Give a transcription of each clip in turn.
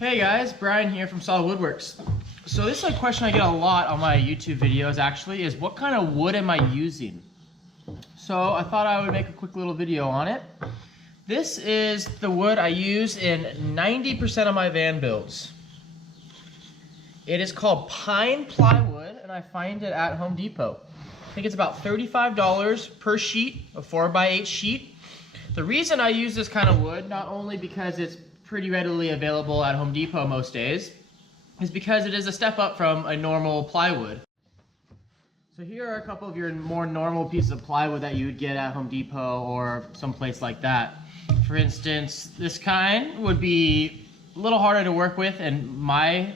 Hey guys, Brian here from Solid Woodworks. So this is a question I get a lot on my YouTube videos actually, is what kind of wood am I using? So I thought I would make a quick little video on it. This is the wood I use in 90% of my van builds. It is called pine plywood and I find it at Home Depot. I think it's about $35 per sheet, a 4x8 sheet. The reason I use this kind of wood, not only because it's pretty readily available at Home Depot most days, is because it is a step up from a normal plywood. So here are a couple of your more normal pieces of plywood that you would get at Home Depot or someplace like that. For instance, this kind would be a little harder to work with in my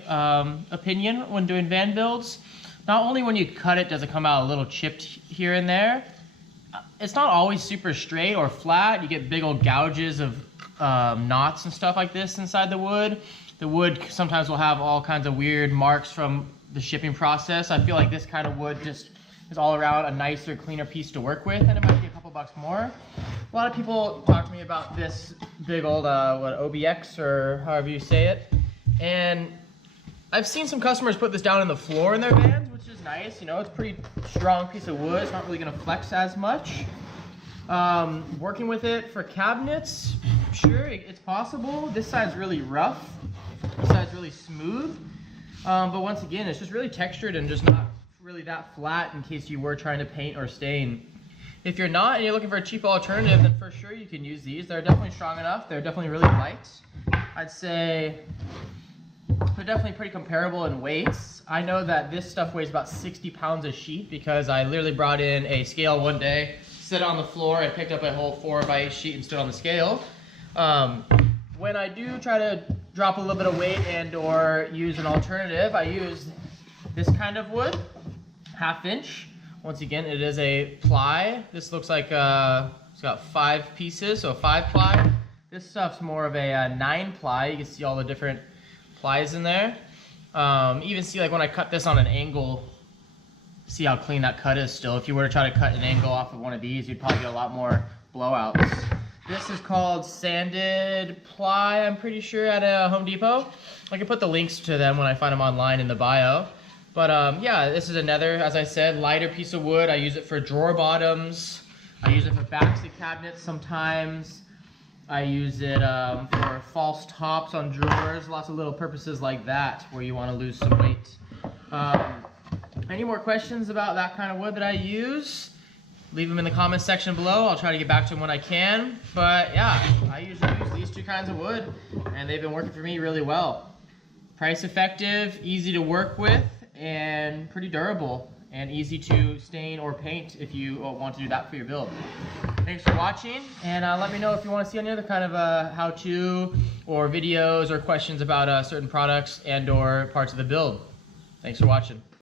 opinion when doing van builds. Not only when you cut it does it come out a little chipped here and there, it's not always super straight or flat. You get big old gouges of knots and stuff like this inside the wood. The wood sometimes will have all kinds of weird marks from the shipping process. I feel like this kind of wood just is all around a nicer, cleaner piece to work with, and it might be a couple bucks more. A lot of people talk to me about this big old OBX or however you say it, and I've seen some customers put this down on the floor in their vans, which is nice. You know, it's a pretty strong piece of wood. It's not really going to flex as much. Working with it for cabinets, sure, it's possible. This side's really rough. This side's really smooth. But once again, it's just really textured and just not really that flat in case you were trying to paint or stain. If you're not and you're looking for a cheap alternative, then for sure you can use these. They're definitely strong enough. They're definitely really light. I'd say they're definitely pretty comparable in weights. I know that this stuff weighs about 60 pounds a sheet because I literally brought in a scale one day, set it on the floor, and picked up a whole 4x8 sheet and stood on the scale. When I do try to drop a little bit of weight and or use an alternative, I use this kind of wood, 1/2 inch. Once again, it is a ply. This looks like it's got 5 pieces, so 5 ply. This stuff's more of a 9 ply. You can see all the different plies in there. Even see like when I cut this on an angle, see how clean that cut is still. If you were to try to cut an angle off of one of these, you'd probably get a lot more blowouts. This is called sanded ply, I'm pretty sure, at a Home Depot. I can put the links to them when I find them online in the bio. But yeah, this is another, as I said, lighter piece of wood. I use it for drawer bottoms. I use it for backs of cabinets sometimes. I use it for false tops on drawers, lots of little purposes like that where you want to lose some weight. Any more questions about that kind of wood that I use? Leave them in the comments section below. I'll try to get back to them when I can. But yeah, I usually use these 2 kinds of wood and they've been working for me really well. Price effective, easy to work with, and pretty durable and easy to stain or paint if you want to do that for your build. Thanks for watching, and let me know if you want to see any other kind of how-to or videos or questions about certain products and or parts of the build. Thanks for watching.